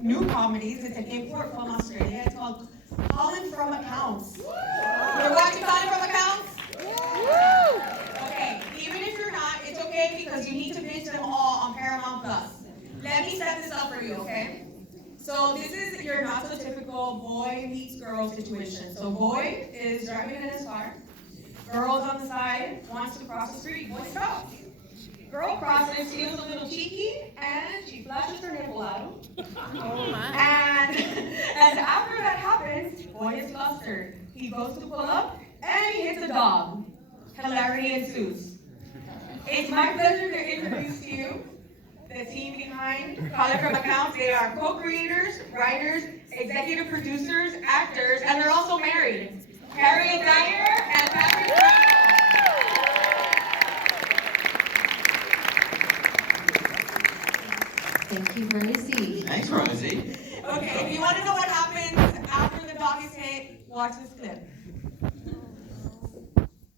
new comedies. It's an import from Australia. It's called Colin from Accounts. You're watching Colin from Accounts? Okay, even if you're not, it's okay because you need to binge them all on Paramount Plus. Let me set this up for you, okay? So this is your not so typical boy meets girl situation. So boy is driving in his car. Girl's on the side, wants to cross the street. Boy stops. Girl crosses, feels a little cheeky, and she flashes her nipple at him. Oh my. And after that happens, boy is flustered. He goes to pull up, and he hits a dog. Hilarity ensues. It's my pleasure to introduce to you the team behind Colin from Accounts. They are co-creators, writers, executive producers, actors, and they're also married. Harriet, Dyer, and Brammall. Thank you, Rosie. Thanks, Rosie. Okay, if you want to know what happens after the dog is hit, watch this clip.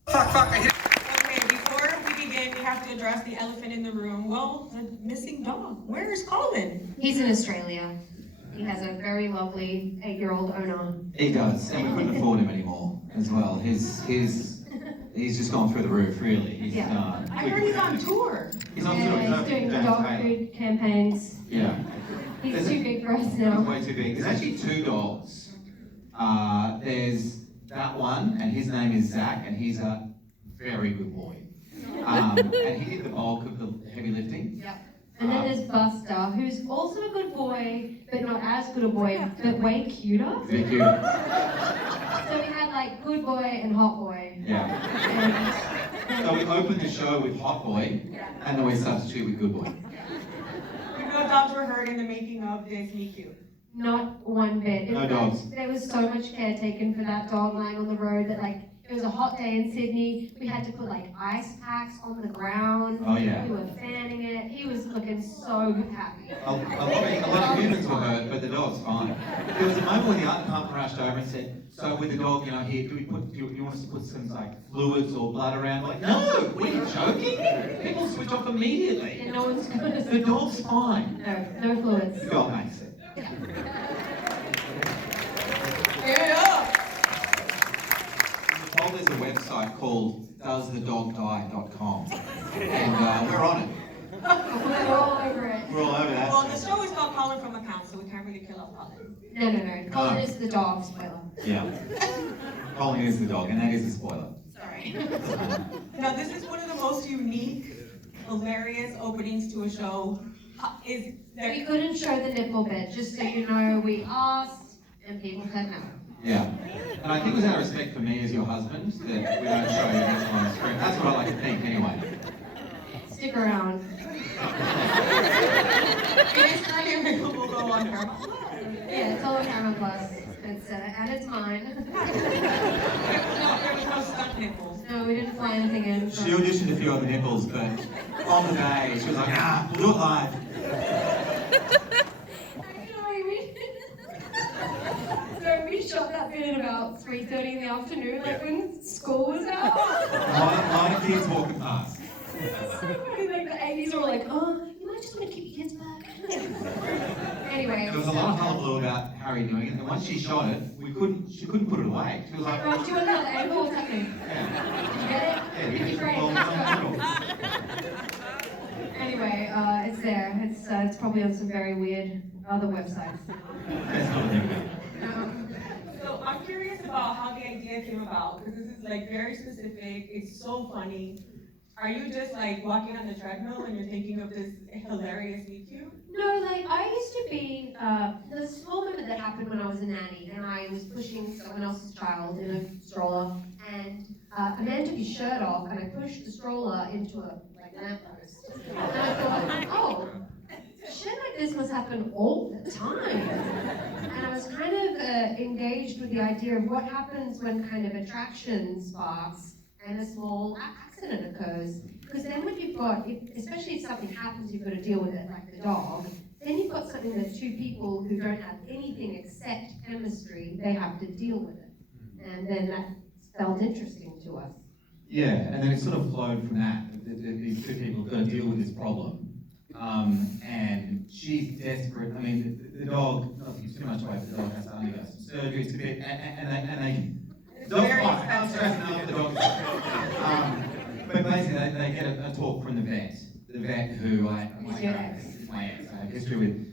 Okay, before we begin, we have to address the elephant in the room. Well, the missing dog. Where is Colin? He's in Australia. He has a very lovely 8-year-old owner. He does, and we couldn't afford him anymore as well. He's just gone through the roof, really. I heard he's on tour. He's on tour. He's doing dog food campaigns. Yeah. He's too big for us now. He's way too big. There's actually 2 dogs. There's that one, and his name is Zach, and he's a very good boy. And he did the bulk of the heavy lifting. Yep. And then there's Buster, who's also a good boy, but not as good a boy, but way cuter. Very cute. So we had like good boy and hot boy. Yeah. So we opened the show with hot boy, and then we substitute with good boy. You know dogs were hurt in the making of this Meet Cute. Not one bit. No dogs. There was so much care taken for that dog lying on the road that like, it was a hot day in Sydney. We had to put like ice packs on the ground. Oh yeah. We were fanning it. He was looking so happy. A lot of humans were hurt, but the dog's fine. There was a moment where the art department rushed over and said, "So with the dog, here, do you want us to put some like fluids or blood around?" Like, no, what are you joking? People switch off immediately. And no one's gonna. The dog's fine. No fluids. The dog makes it. Yeah. Well, there's a website called doesthedogdie.com, and we're on it. We're all over it. We're all over that. Well, the show is called Colin from Accounts, so we can't really kill off Colin. No. Colin is the dog, spoiler. Yeah. Colin is the dog, and that is a spoiler. Sorry. Now, this is one of the most unique, hilarious openings to a show. We couldn't show the nipple bit, just so you know. We asked, and people said no. Yeah. And I think it was out of respect for me as your husband that we don't show you this on screen. That's what I like to think, anyway. Stick around. It is currently available though on Paramount. Yeah, it's all on Paramount Plus. And it's mine. No, there was no stuck nipples. No, we didn't fly anything in. She auditioned a few other nipples, but on the day, she was like, we'll do it live. So we shot that bit at about 3:30 in the afternoon, like when school was out. A lot of kids walking past. It's so funny, like the 80s were like, oh, you might just want to keep your kids back. Anyway. There was a lot of hullabaloo about Harry doing it, and once she shot it, she couldn't put it away. She was like, do you want another angle? What's happening? yeah. Did you get it? Yeah, we just Great, Anyway, it's there. It's probably on some very weird other websites. That's not a thing. So I'm curious about how the idea came about, because this is like very specific, it's so funny. Are you just like walking on the treadmill and you're thinking of this hilarious meet cute? No, like I used to be, the small moment that happened when I was a nanny and I was pushing someone else's child in a stroller and a man took his shirt off and I pushed the stroller into a lamppost. And I thought, oh, shit like this must happen all the time. And I was kind of engaged with the idea of what happens when kind of attraction sparks and a small accident occurs. Because then what you've got, especially if something happens, you've got to deal with it, like the dog, then you've got something that 2 people who don't have anything except chemistry, they have to deal with it. And then that felt interesting to us. Yeah, and then it sort of flowed from that. These 2 people have got to deal with this problem. And she's desperate. I mean, the dog, not to give too much away, but the dog has to undergo some surgery. It's a bit, and they, It's the dog's very fine. I'm expensive. stressing enough, the dog's but basically, they get a talk from the vet who my ex, I have history with.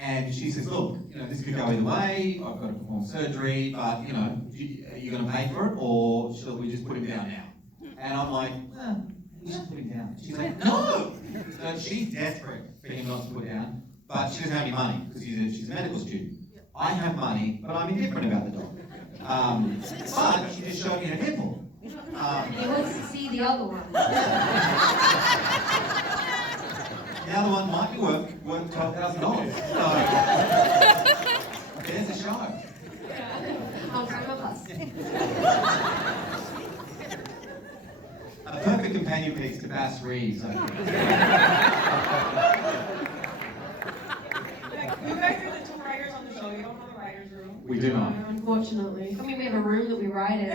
And she says, look, this could go either way. I've got to perform surgery, but are you going to pay for it, or shall we just put him down now? And I'm like, we should put him down. She's like, no. So she's desperate for him not to put down, but she doesn't have any money because she's a medical student. I have money, but I'm indifferent about the dog. But she just showed me her nipple. He wants to see the other one. The other one might be worth $12,000. So there's a show. On Grandma Plus. A perfect companion piece to Bass Reeves. I think. You guys are the two writers on the show. You don't have a writer's room. We do not. Unfortunately. I mean, we have a room that we write in.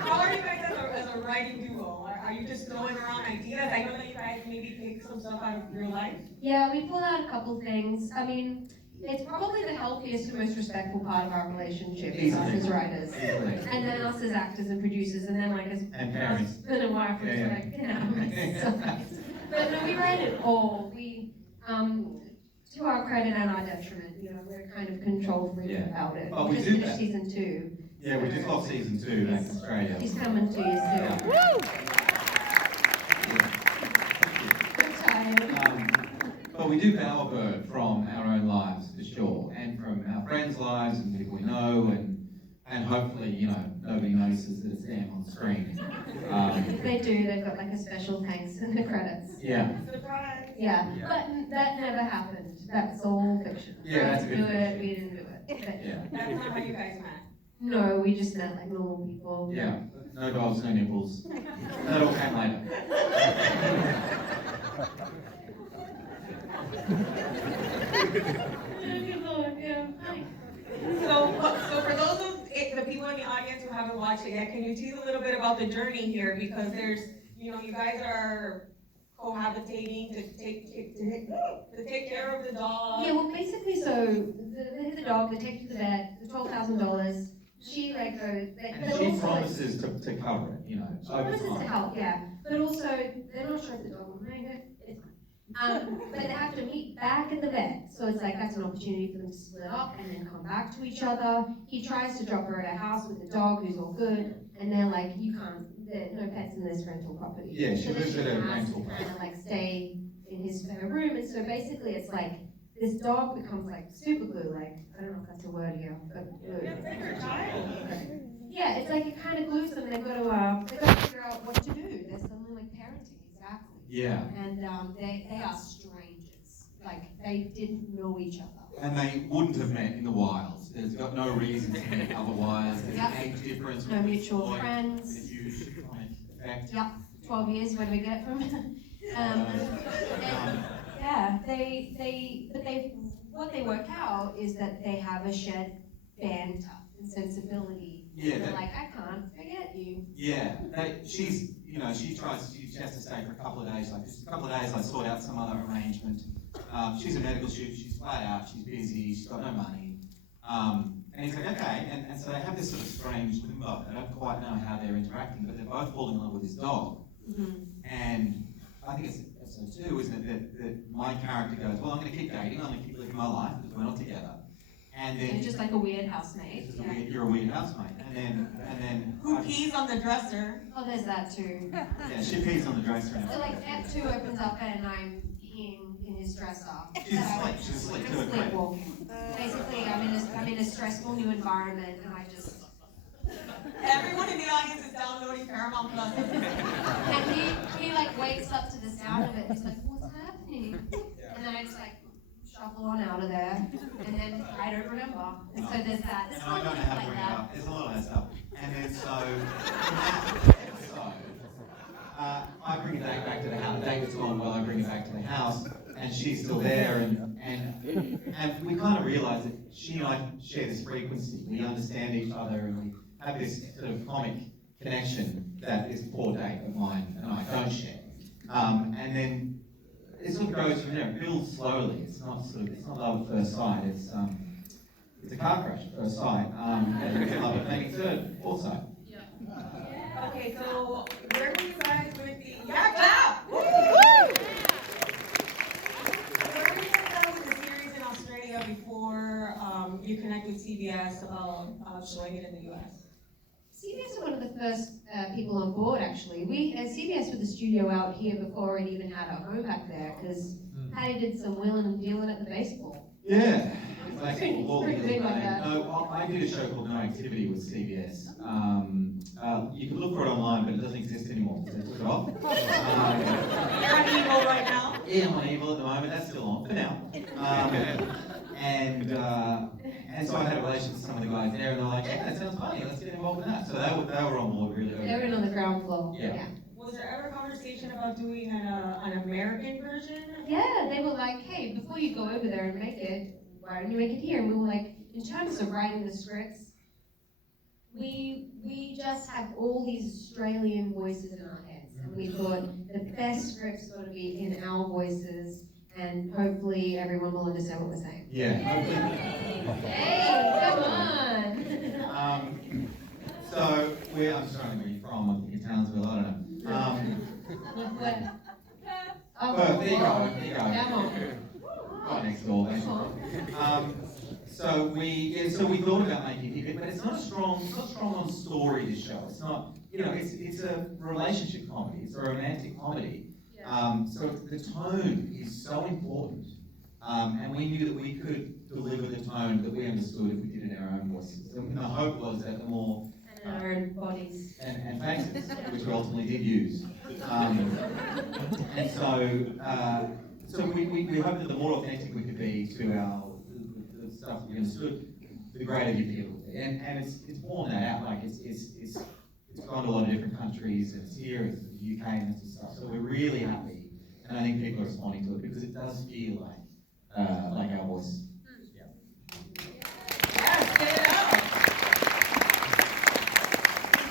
How are you guys as a writing duo? Are you just throwing around ideas? I know that you guys maybe pick some stuff out of real life. Yeah, we pull out a couple things. I mean, it's probably the healthiest and most respectful part of our relationship is us as writers. And then us as actors and producers, and then like as parents. husband and wife, which Yeah. like, it's so nice. But no, we write it all. We, to our credit and our detriment, we're kind of control freak about it. Oh, we we just do finished that. season 2. Yeah, we just lost season 2 back in Australia. He's coming to you soon. I'm tired. But we do bowerbird from our own lives, for sure, and from our friends' lives and people we know, and hopefully, nobody notices that it's them on screen. If they do, they've got like a special thanks in the credits. Yeah. Surprise! Yeah, but that never happened. That's all fiction. Yeah, that's we good. didn't do it. We didn't do it. But Yeah. That's not how you guys met. no, we just met like normal people. Yeah. No dogs, no nipples. That all came later. So for those of the people in the audience who haven't watched it yet, can you tease a little bit about the journey here? Because there's, you guys are cohabitating to take care of the dog. Yeah, well, basically, so they hit the dog, they take it to the vet, the $12,000. She like goes, And she promises to cover it, She over promises to time. help, yeah. But also, they're not sure if the dog will make it. It's fine. But they have to meet back at the vet. So it's like that's an opportunity for them to split up and then come back to each other. He tries to drop her at her house with the dog who's all good. And they're like, you can't, there are no pets in this rental property. Yeah, she So then lives at a has rental to property. kind of like stay in her room. And so basically it's like, this dog becomes like super glue, like, I don't know if that's a word here, but glue. Yeah, it's like it kind of glues them. They've got to figure out what to do. There's something like parenting, exactly. Yeah. And they are strangers. Like they didn't know each other. And they wouldn't have met in the wilds. There's got no reason to meet otherwise. There's Yep. an age difference. No mutual Like, friends. a huge effect. Yep, 12 years. Where do we get it from? And, yeah, what they work out is that they have a shared banter and sensibility. Yeah, And they're that- like, I can't forget you. Yeah, she has to stay for a couple of days. Like just a couple of days, I sort out some other arrangement. She's a medical student. She's flat out. She's busy. She's got no money. And he's like, okay. And so they have this sort of strange limbo. They don't quite know how they're interacting, but they're both falling in love with this dog. Mm-hmm. And I think it's episode 2, isn't it? That my character goes, well, I'm going to keep dating. I'm going to keep living my life because we're not together. And then It's just like a weird housemate. it's just you're a weird housemate. And then Who pees on the dresser? Oh, there's that too. yeah, she pees on the dresser. So like Act 2 opens up and I'm peeing in his dresser. She's asleep. She's asleep too. I'm sleepwalking. Basically, I'm in a stressful new environment and I just. Everyone in the audience is downloading Paramount Plus. And he like wakes up to the sound of it. He's like, what's happening? And then I just like shuffle on out of there. And then I don't remember. And so there's that. There's And I don't know things how to like bring it that. up. There's a lot of that stuff. And then so, in that episode, I bring a date back to the house. David's gone while I bring her back to the house, and she's still there. And we kind of realize that she and I share this frequency. We understand each other, and we have this sort of comic connection that this poor date of mine and I don't share. And then it sort of goes from there. It builds slowly. It's not love at first sight. It's a car crash at first sight. And it's love at maybe third, fourth sight. Okay, so where were you guys with the clap? Woo! Where were you guys with the series in Australia before you connect with CBS about showing it in the US? CBS are one of the first people on board, actually. CBS were the studio out here before it even had a home back there, because Patty did some wheeling and dealing at the baseball. Yeah. It's pretty big like that. No, I did a show called No Activity with CBS. You can look for it online, but it doesn't exist anymore because they took it off. You're on Evo right now? Yeah, I'm on Evo at the moment. That's still on for now. And so I had a relationship with some of the guys there, and they're like, "Yeah, that sounds funny. Let's get involved in that." So they were on board really early. They were in on the ground floor. Yeah. Was there ever a conversation about doing an American version? Yeah, they were like, "Hey, before you go over there and make it, why don't you make it here?" And we were like, in terms of writing the scripts, we just have all these Australian voices in our heads, and we thought the best script's got to be in our voices, and hopefully everyone will understand what we're saying. Yeah. Hey, come on! So I'm just trying to where you're from. I think you're Townsville. I don't know. Perth, there you go. Come on. Right next door, basically. So we thought about making it, but it's not strong on story. This show, it's not. It's a relationship comedy. It's a romantic comedy. So the tone is so important, and we knew that we could deliver the tone that we understood if we did it in our own voices. And the hope was that the more And our own bodies. and faces, which we ultimately did use. And so we hope that the more authentic we could be to the stuff we understood, the greater the appeal will be. And it's borne that out. Like it's gone to a lot of different countries. It's here, it's the UK, and that stuff. So we're really happy, and I think people are responding to it because it does feel like our voice.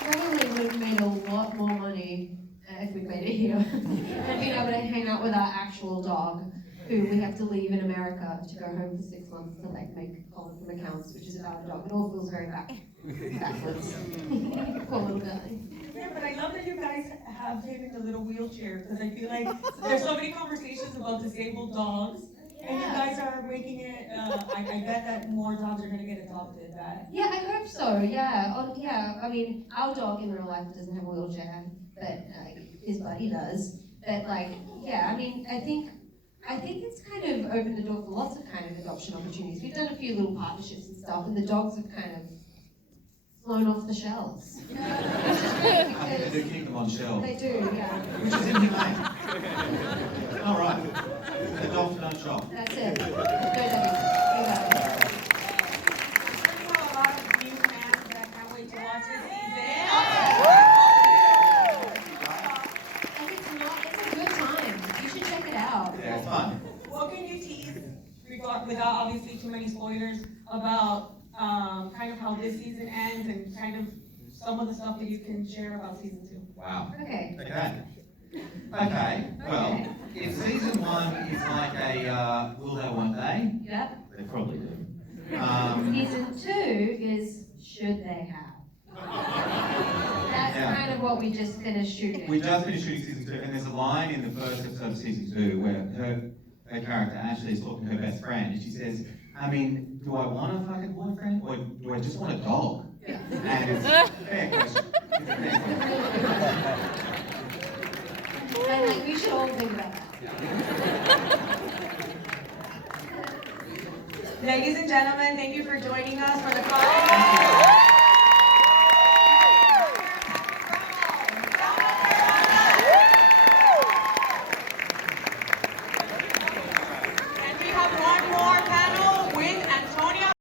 Probably would have made a lot more money if we made it here and being able to hang out with our actual dog, who we have to leave in America to go home for 6 months to make Colin from accounts, which is about a dog. It all feels very backwards. Poor little guy. Yeah, but I love that you guys have him in the little wheelchair, because I feel like there's so many conversations about disabled dogs, and you guys are making it. I bet that more dogs are going to get adopted. Yeah, I hope so. Yeah, I mean, our dog in real life doesn't have a wheelchair, but his buddy does. But I mean, I think it's kind of opened the door for lots of kind of adoption opportunities. We've done a few little partnerships and stuff, and the dogs have kind of flown off the shelves. They do keep them on shelves. They do, yeah. Which is inhumane. All right. Adopt and unshop. That's it. Go, Debbie. Yeah, it's fun. What can you tease, without obviously too many spoilers, about kind of how this season ends and kind of some of the stuff that you can share about season 2? Wow. Okay. Well, if season 1 is like a will they, won't they? Yeah. They probably do. Season 2 is should they have? That's kind of what we just finished shooting. We just finished shooting season 2, and there's a line in the first episode of season 2 where her character Ashley is talking to her best friend, and she says, "I mean, do I want a fucking boyfriend, or do I just want a dog?" Yeah. And it's a fair question. It's a fair question. And we should all think about that. Ladies and gentlemen, thank you for joining us for the Colin.